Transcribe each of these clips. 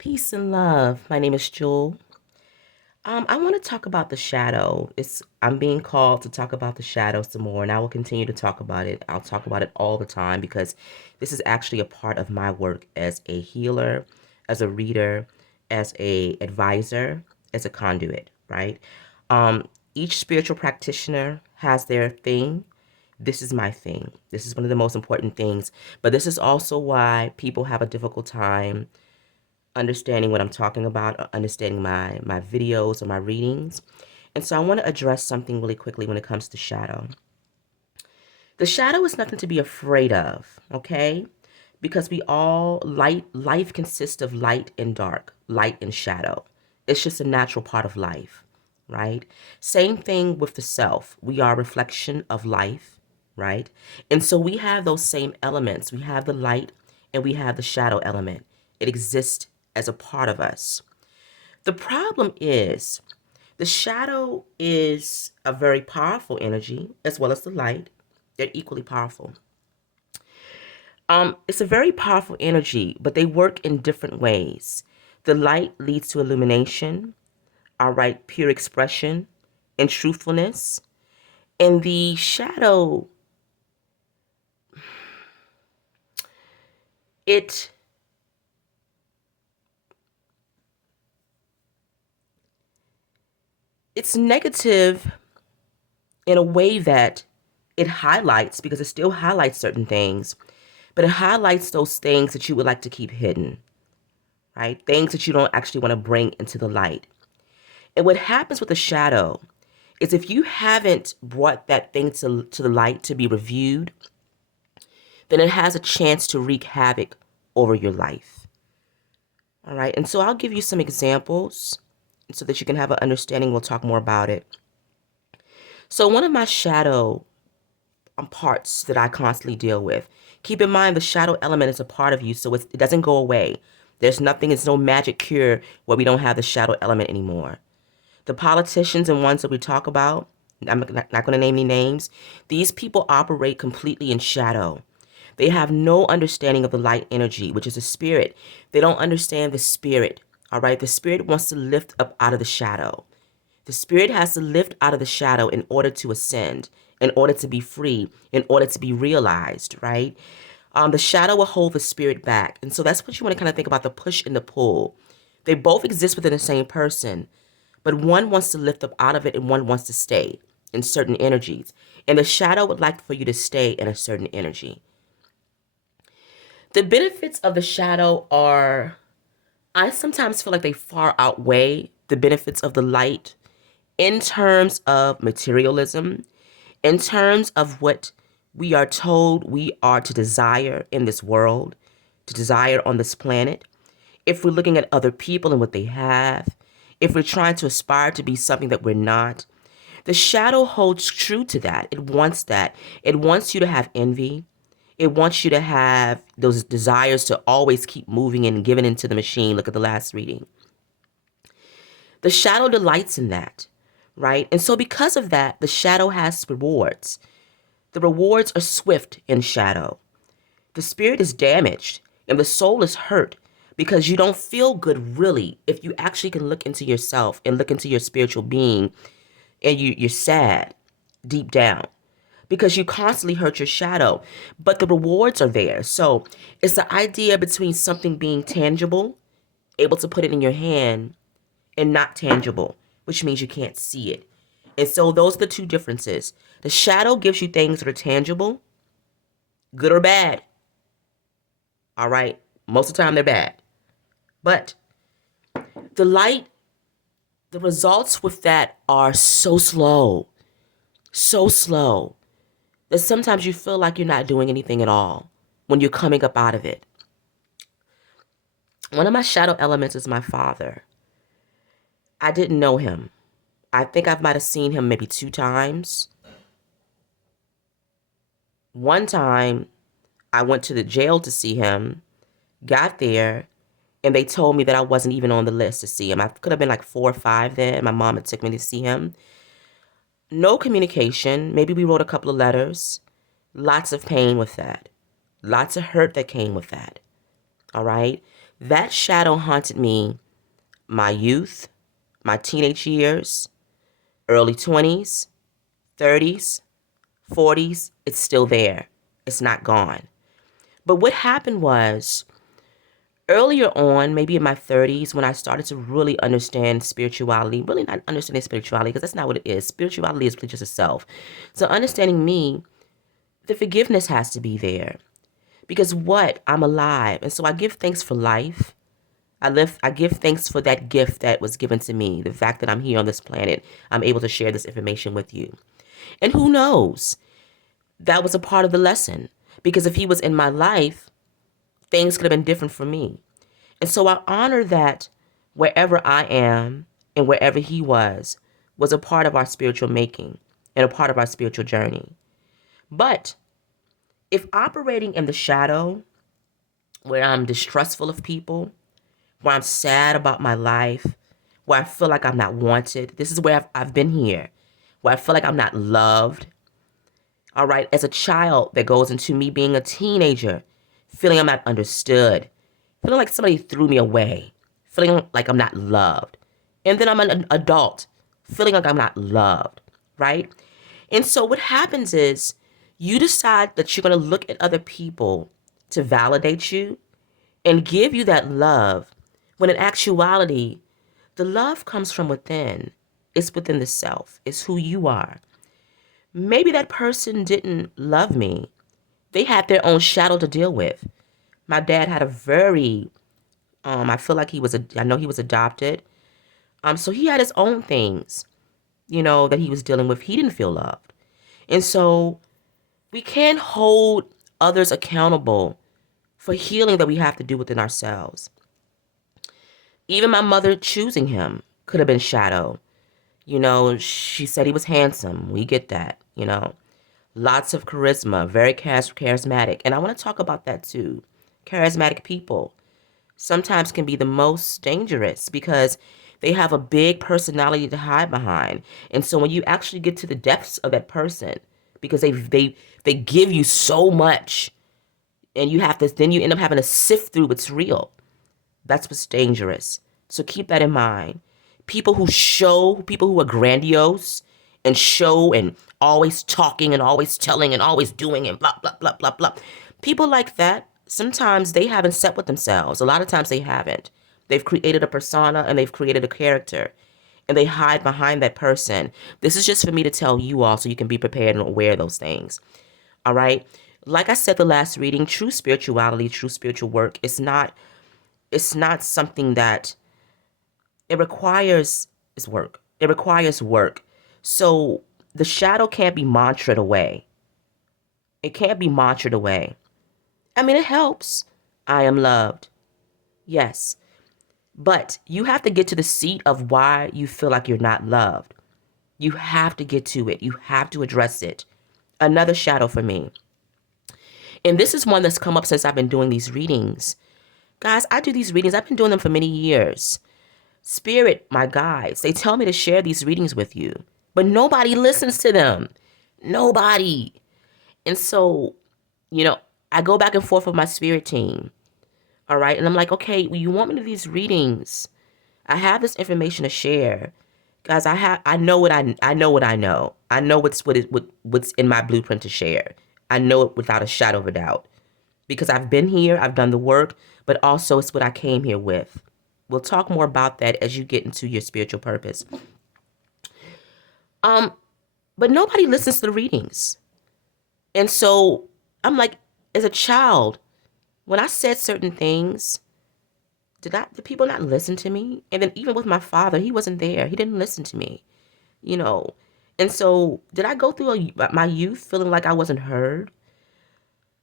Peace and love. My name is Jewel. I want to talk about the shadow. I'm being called to talk about the shadow some more, and I will continue to talk about it. I'll talk about it all the time because this is actually a part of my work as a healer, as a reader, as a advisor, as a conduit, right? Each spiritual practitioner has their thing. This is my thing. This is one of the most important things. But this is also why people have a difficult time understanding what I'm talking about, or understanding my videos or my readings. And so I want to address something really quickly when it comes to shadow. The shadow is nothing to be afraid of, okay? Because life consists of light and dark, light and shadow. It's just a natural part of life, right? Same thing with the self. We are a reflection of life, right? And so we have those same elements. We have the light and we have the shadow element. It exists as a part of us. The problem is the shadow is a very powerful energy as well as the light. They're equally powerful. It's a very powerful energy, but they work in different ways. The light leads to illumination, all right, pure expression and truthfulness. And the shadow, it it's negative in a way that it highlights, because it still highlights certain things, but it highlights those things that you would like to keep hidden, right? Things that you don't actually want to bring into the light. And what happens with the shadow is if you haven't brought that thing to the light to be reviewed, then it has a chance to wreak havoc over your life. All right. And so I'll give you some examples so that you can have an understanding. We'll talk more about it. So one of my shadow parts that I constantly deal with. Keep in mind the shadow element is a part of you, so it doesn't go away. There's no magic cure where we don't have the shadow element anymore. The politicians and ones that we talk about, I'm not going to name any names, these people operate completely in shadow. They have no understanding of the light energy, which is a spirit. They don't understand the spirit, all right? The spirit wants to lift up out of the shadow. The spirit has to lift out of the shadow in order to ascend, in order to be free, in order to be realized, right? The shadow will hold the spirit back. And so that's what you want to kind of think about, the push and the pull. They both exist within the same person, but one wants to lift up out of it and one wants to stay in certain energies. And the shadow would like for you to stay in a certain energy. The benefits of the shadow are, I sometimes feel like they far outweigh the benefits of the light in terms of materialism, in terms of what we are told we are to desire in this world, to desire on this planet. If we're looking at other people and what they have, if we're trying to aspire to be something that we're not, the shadow holds true to that. It wants that. It wants you to have envy. It wants you to have those desires to always keep moving and giving into the machine. Look at the last reading. The shadow delights in that, right? And so because of that, the shadow has rewards. The rewards are swift in shadow. The spirit is damaged and the soul is hurt because you don't feel good really if you actually can look into yourself and look into your spiritual being, and you're sad deep down because you constantly hurt your shadow. But the rewards are there. So it's the idea between something being tangible, able to put it in your hand, and not tangible, which means you can't see it. And so those are the two differences. The shadow gives you things that are tangible, good or bad. All right. Most of the time they're bad. But the light, the results with that are so slow, that sometimes you feel like you're not doing anything at all when you're coming up out of it. One of my shadow elements is my father. I didn't know him. I think I might have seen him maybe 2 times. One time, I went to the jail to see him, got there, and they told me that I wasn't even on the list to see him. I could have been like 4 or 5 then. My mom had took me to see him. No communication. Maybe we wrote a couple of letters. Lots of pain with that. Lots of hurt that came with that. All right? That shadow haunted me my youth, my teenage years, early 20s, 30s, 40s. It's still there. It's not gone. But what happened was earlier on, maybe in my 30s, when I started to really understand spirituality, really not understanding spirituality, because that's not what it is. Spirituality is really just a self. So understanding me, the forgiveness has to be there. Because what? I'm alive. And so I give thanks for life. I give thanks for that gift that was given to me. The fact that I'm here on this planet, I'm able to share this information with you. And who knows? That was a part of the lesson. Because if he was in my life, things could have been different for me. And so I honor that wherever I am and wherever he was a part of our spiritual making and a part of our spiritual journey. But if operating in the shadow, where I'm distrustful of people, where I'm sad about my life, where I feel like I'm not wanted, this is where I've been here, where I feel like I'm not loved. All right, as a child that goes into me being a teenager, feeling I'm not understood, feeling like somebody threw me away, feeling like I'm not loved. And then I'm an adult, feeling like I'm not loved, right? And so what happens is you decide that you're going to look at other people to validate you and give you that love, when in actuality, the love comes from within. It's within the self. It's who you are. Maybe that person didn't love me. They had their own shadow to deal with. My dad had a very, I feel like I know he was adopted. So he had his own things, that he was dealing with. He didn't feel loved. And so we can't hold others accountable for healing that we have to do within ourselves. Even my mother choosing him could have been shadow. She said he was handsome. We get that. Lots of charisma, very charismatic. And I want to talk about that too. Charismatic people sometimes can be the most dangerous because they have a big personality to hide behind. And so when you actually get to the depths of that person, because they give you so much, and then you end up having to sift through what's real. That's what's dangerous. So keep that in mind. People who are grandiose and show and always talking and always telling and always doing and blah, blah, blah, blah, blah. People like that, sometimes they haven't sat with themselves. A lot of times they haven't. They've created a persona and they've created a character and they hide behind that person. This is just for me to tell you all so you can be prepared and aware of those things. All right? Like I said the last reading, true spirituality, true spiritual work, it's not something that it requires is work. It requires work. So the shadow can't be mantraed away. It can't be mantraed away. I mean, it helps. I am loved. Yes. But you have to get to the seat of why you feel like you're not loved. You have to get to it. You have to address it. Another shadow for me. And this is one that's come up since I've been doing these readings. Guys, I do these readings. I've been doing them for many years. Spirit, my guides, they tell me to share these readings with you. But nobody listens to them. Nobody. And so, I go back and forth with my spirit team. All right. And I'm like, okay, well, you want me to do these readings? I have this information to share. Guys, I know what I know what I know. I know what's in my blueprint to share. I know it without a shadow of a doubt. Because I've been here, I've done the work, but also it's what I came here with. We'll talk more about that as you get into your spiritual purpose. But nobody listens to the readings. And so I'm like, as a child, when I said certain things, did people not listen to me? And then even with my father, he wasn't there. He didn't listen to me, And so did I go through my youth feeling like I wasn't heard?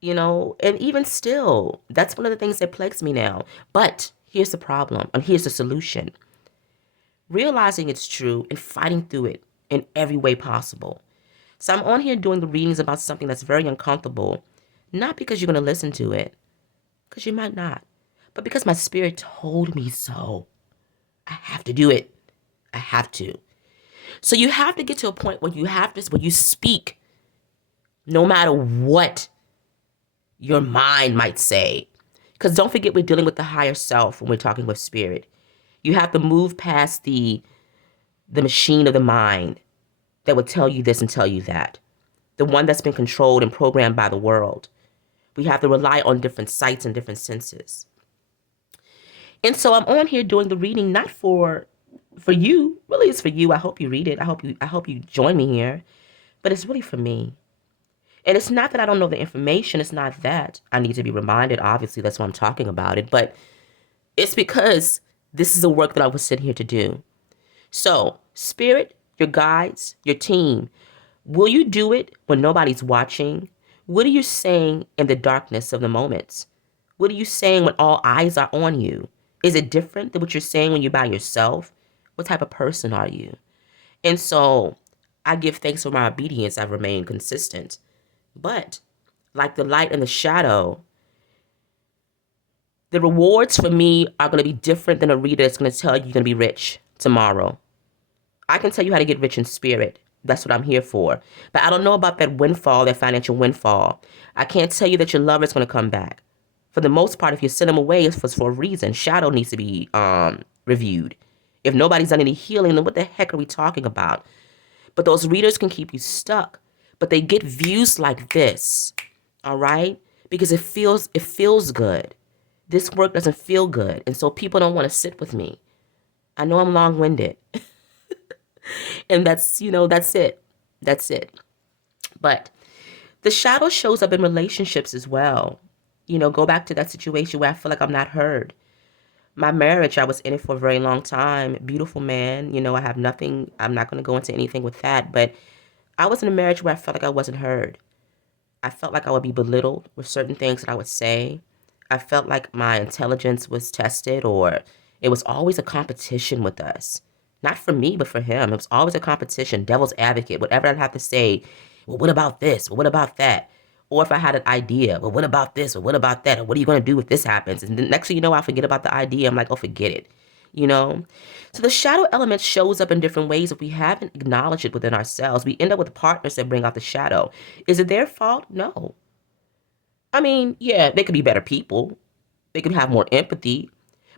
And even still, that's one of the things that plagues me now. But here's the problem, and here's the solution. Realizing it's true and fighting through it in every way possible. So I'm on here doing the readings about something that's very uncomfortable, not because you're going to listen to it, because you might not, but because my spirit told me so. I have to do it. I have to. So you have to get to a point where you speak, no matter what your mind might say. Because don't forget, we're dealing with the higher self when we're talking with spirit. You have to move past the machine of the mind that will tell you this and tell you that. The one that's been controlled and programmed by the world. We have to rely on different sights and different senses. And so I'm on here doing the reading not for you. Really, it's for you. I hope you read it. I hope you join me here. But it's really for me. And it's not that I don't know the information. It's not that I need to be reminded. Obviously, that's why I'm talking about it. But it's because this is the work that I was sent here to do. So, spirit, your guides, your team, will you do it when nobody's watching? What are you saying in the darkness of the moments? What are you saying when all eyes are on you? Is it different than what you're saying when you're by yourself? What type of person are you? And so I give thanks for my obedience. I've remained consistent. But like the light and the shadow, the rewards for me are going to be different than a reader that's going to tell you you're going to be rich tomorrow. I can tell you how to get rich in spirit. That's what I'm here for. But I don't know about that windfall, that financial windfall. I can't tell you that your lover is going to come back. For the most part, if you send them away, it's for a reason. Shadow needs to be reviewed. If nobody's done any healing, then what the heck are we talking about? But those readers can keep you stuck. But they get views like this, all right? Because it feels good. This work doesn't feel good. And so people don't want to sit with me. I know I'm long-winded. And that's it. That's it. But the shadow shows up in relationships as well. Go back to that situation where I feel like I'm not heard. My marriage, I was in it for a very long time. Beautiful man. I have nothing. I'm not going to go into anything with that. But I was in a marriage where I felt like I wasn't heard. I felt like I would be belittled with certain things that I would say. I felt like my intelligence was tested, or it was always a competition with us. Not for me, but for him. It was always a competition, devil's advocate, whatever I'd have to say. Well, what about this? Well, what about that? Or if I had an idea, well, what about this? Or what about that? Or what are you going to do if this happens? And the next thing you know, I forget about the idea. I'm like, oh, forget it. So the shadow element shows up in different ways. If we haven't acknowledged it within ourselves, we end up with partners that bring out the shadow. Is it their fault? No. I mean, yeah, they could be better people. They could have more empathy,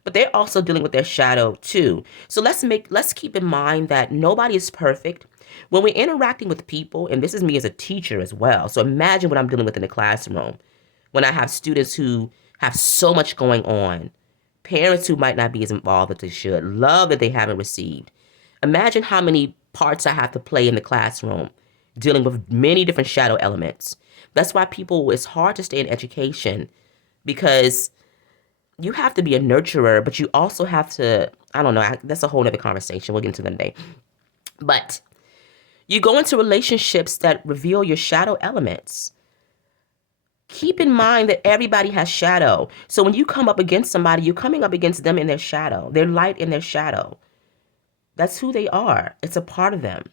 but they're also dealing with their shadow too. So let's keep in mind that nobody is perfect. When we're interacting with people, and this is me as a teacher as well. So imagine what I'm dealing with in the classroom when I have students who have so much going on, parents who might not be as involved as they should, love that they haven't received. Imagine how many parts I have to play in the classroom, dealing with many different shadow elements. That's why it's hard to stay in education, because you have to be a nurturer, but you also have to, I don't know, that's a whole other conversation. We'll get into that today. But you go into relationships that reveal your shadow elements. Keep in mind that everybody has shadow. So when you come up against somebody, you're coming up against them in their shadow, their light in their shadow. That's who they are. It's a part of them.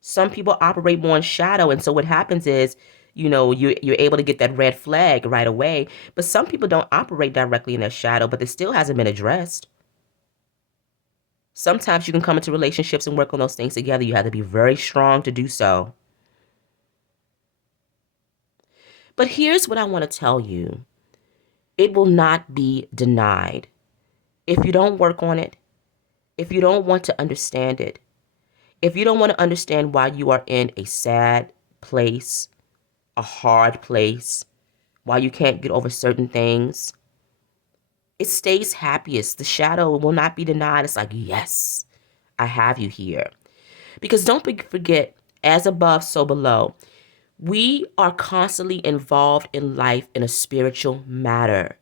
Some people operate more in shadow, and so what happens is, you're able to get that red flag right away. But some people don't operate directly in their shadow, but it still hasn't been addressed. Sometimes you can come into relationships and work on those things together. You have to be very strong to do so. But here's what I want to tell you. It will not be denied. If you don't work on it, if you don't want to understand it, if you don't want to understand why you are in a sad place, a hard place, why you can't get over certain things, it stays happiest. The shadow will not be denied. It's like, yes, I have you here. Because don't forget, as above, so below. We are constantly involved in life in a spiritual matter.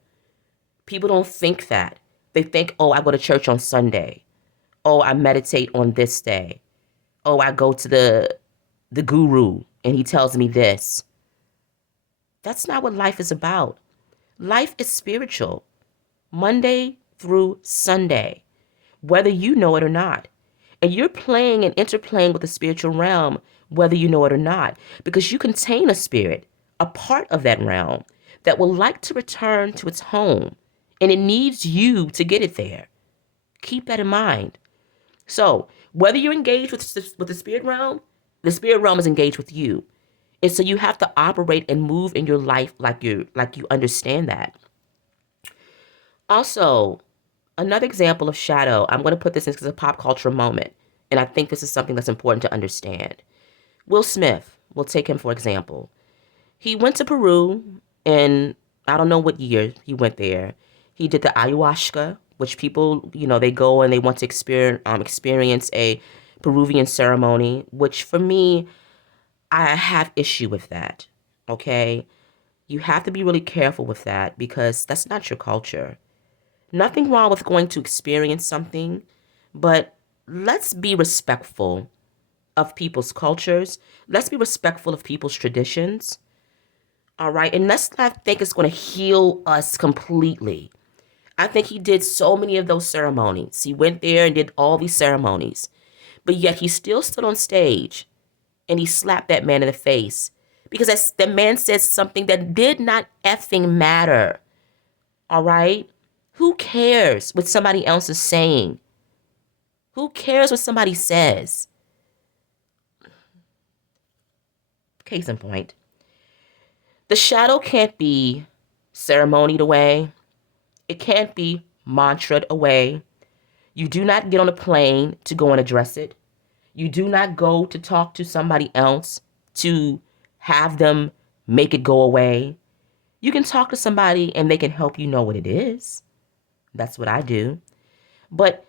People don't think that. They think, oh, I go to church on Sunday. Oh, I meditate on this day. Oh, I go to the guru and he tells me this. That's not what life is about. Life is spiritual. Monday through Sunday, whether you know it or not. And you're playing and interplaying with the spiritual realm, whether you know it or not, because you contain a spirit, a part of that realm, that will like to return to its home, and it needs you to get it there. Keep that in mind. So whether you're engaged with the spirit realm is engaged with you. And so you have to operate and move in your life like you understand that. Also, another example of shadow, I'm going to put this in as a pop culture moment, and I think this is something that's important to understand. Will Smith, we'll take him for example. He went to Peru in, I don't know what year he went there. He did the ayahuasca, which people, they go and they want to experience a Peruvian ceremony, which for me, I have issue with that. Okay? You have to be really careful with that because that's not your culture. Nothing wrong with going to experience something, but let's be respectful of people's cultures. Let's be respectful of people's traditions. All right. And let's not think it's going to heal us completely. I think he did so many of those ceremonies. He went there and did all these ceremonies, but yet he still stood on stage and he slapped that man in the face because the man said something that did not effing matter. All right. Who cares what somebody else is saying? Who cares what somebody says? Case in point. The shadow can't be ceremonied away. It can't be mantraed away. You do not get on a plane to go and address it. You do not go to talk to somebody else to have them make it go away. You can talk to somebody and they can help you know what it is. That's what I do. But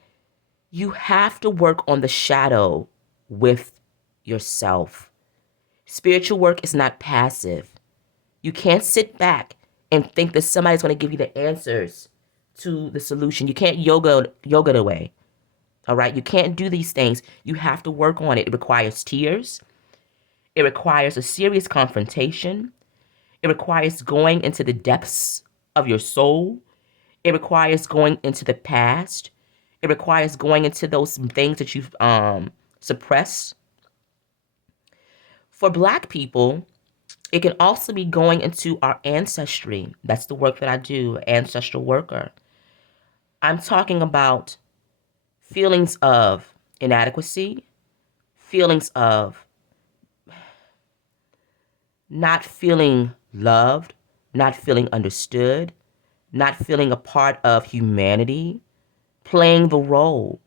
you have to work on the shadow with yourself. Spiritual work is not passive. You can't sit back and think that somebody's going to give you the answers to the solution. You can't yoga it away. All right? You can't do these things. You have to work on it. It requires tears. It requires a serious confrontation. It requires going into the depths of your soul. It requires going into the past. It requires going into those things that you've suppressed. For Black people, it can also be going into our ancestry. That's the work that I do, ancestral worker. I'm talking about feelings of inadequacy, feelings of not feeling loved, not feeling understood, not feeling a part of humanity, playing the role,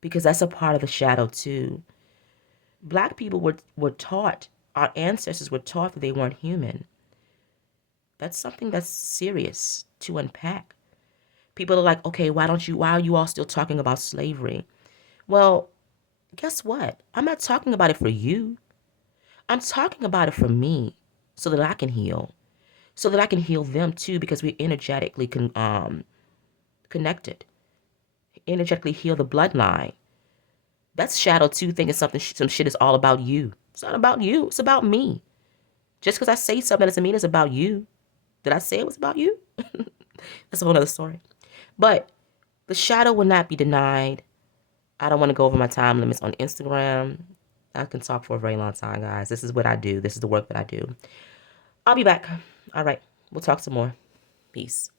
because that's a part of the shadow too. Black people were taught, our ancestors were taught that they weren't human. That's something that's serious to unpack. People are like, okay, why are you all still talking about slavery? Well, guess what? I'm not talking about it for you. I'm talking about it for me so that I can heal. So that I can heal them too because we're energetically connected. Energetically heal the bloodline. That's shadow too, thinking some shit is all about you. It's not about you. It's about me. Just because I say something doesn't mean it's about you. Did I say it was about you? That's a whole other story. But the shadow will not be denied. I don't want to go over my time limits on Instagram. I can talk for a very long time, guys. This is what I do. This is the work that I do. I'll be back. All right. We'll talk some more. Peace.